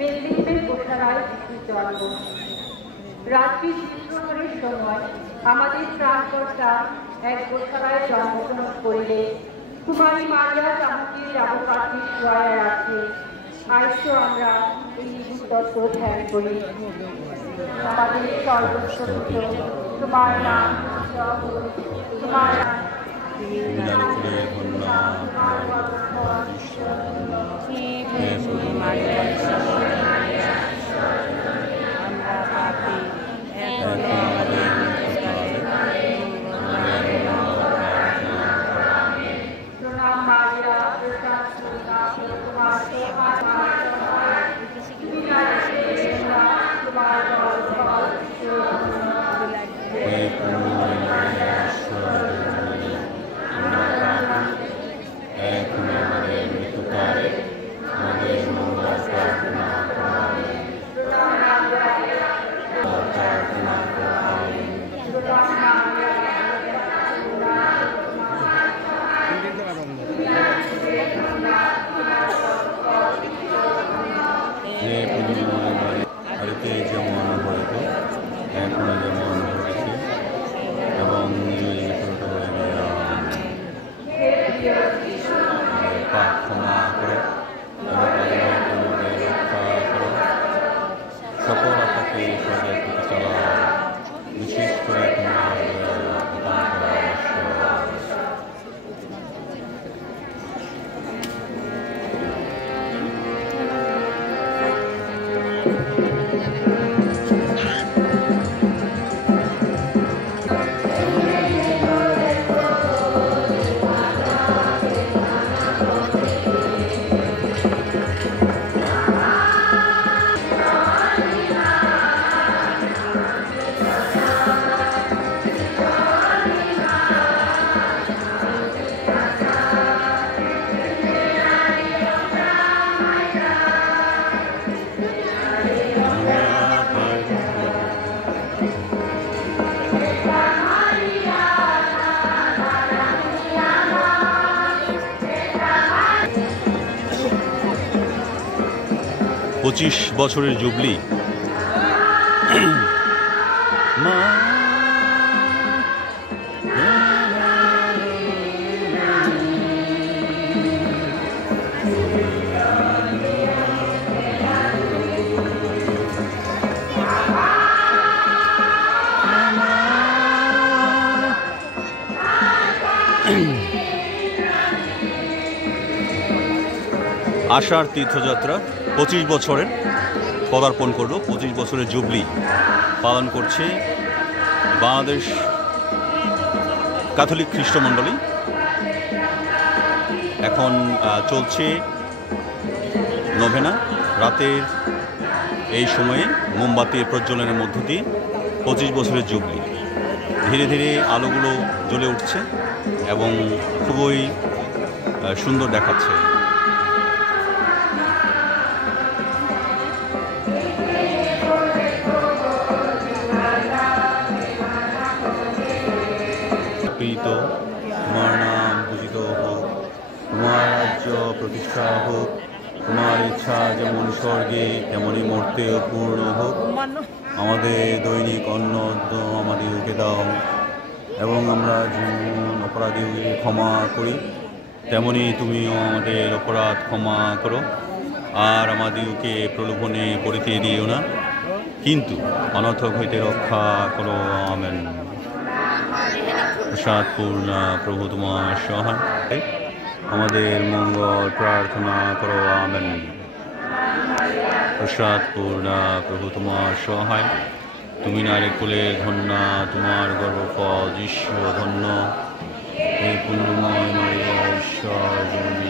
বেললিমের গোসারায় শিশুর জন্ম। রাত্রি শিশুরের সময় আমাদের প্রাণকর্তা এক গোসারায় জন্মগ্রহণ করিলে কুমারী মারিয়া তাহাকে রাবকাঠে শোয়ায় রাখে। আইসো আমরা এই তত্ত্ব ধ্যান করি। আমাদের সর্বস্বরূপ তোমার নাম, তোমার পঁচিশ বছরের জুবলি। আষাঢ় তীর্থযাত্রা 25 বছরের পদার্পণ করলো। 25 বছরের জুবলি পালন করছে বাংলাদেশ ক্যাথলিক খ্রিস্টমণ্ডলী। এখন চলছে নভেনা। রাতের এই সময়ে মোমবাতির প্রজ্বলনের মধ্য দিয়ে 25 বছরের জুবলি। ধীরে ধীরে আলোগুলো জ্বলে উঠছে এবং খুবই সুন্দর দেখাচ্ছে। তোমার নাম পূজিত হোক, তোমার রাজ্য প্রতিষ্ঠা হোক, তোমার ইচ্ছা যেমন স্বর্গে তেমনই মর্তেও পূর্ণ হোক। আমাদের দৈনিক অন্ন আমাদেরকে দাও, এবং আমরা যেমন অপরাধীকে ক্ষমা করি তেমনি তুমিও আমাদের অপরাধ ক্ষমা করো। আর আমাদেরকে প্রলোভনে পড়িতে দিও না, কিন্তু অনর্থক হইতে রক্ষা করো। আমেন। প্রসাদপূর্ণা প্রভু তোমার সহায়, আমাদের মঙ্গল প্রার্থনা করো। আমেন। প্রসাদপূর্ণা প্রভু তোমার সহায়, তুমি নারী কুলের ধন্যা, তোমার গর্ভফল যিশু ধন্য। হে পুণ্যময় মারিয়া, ঈশ্বর জননী,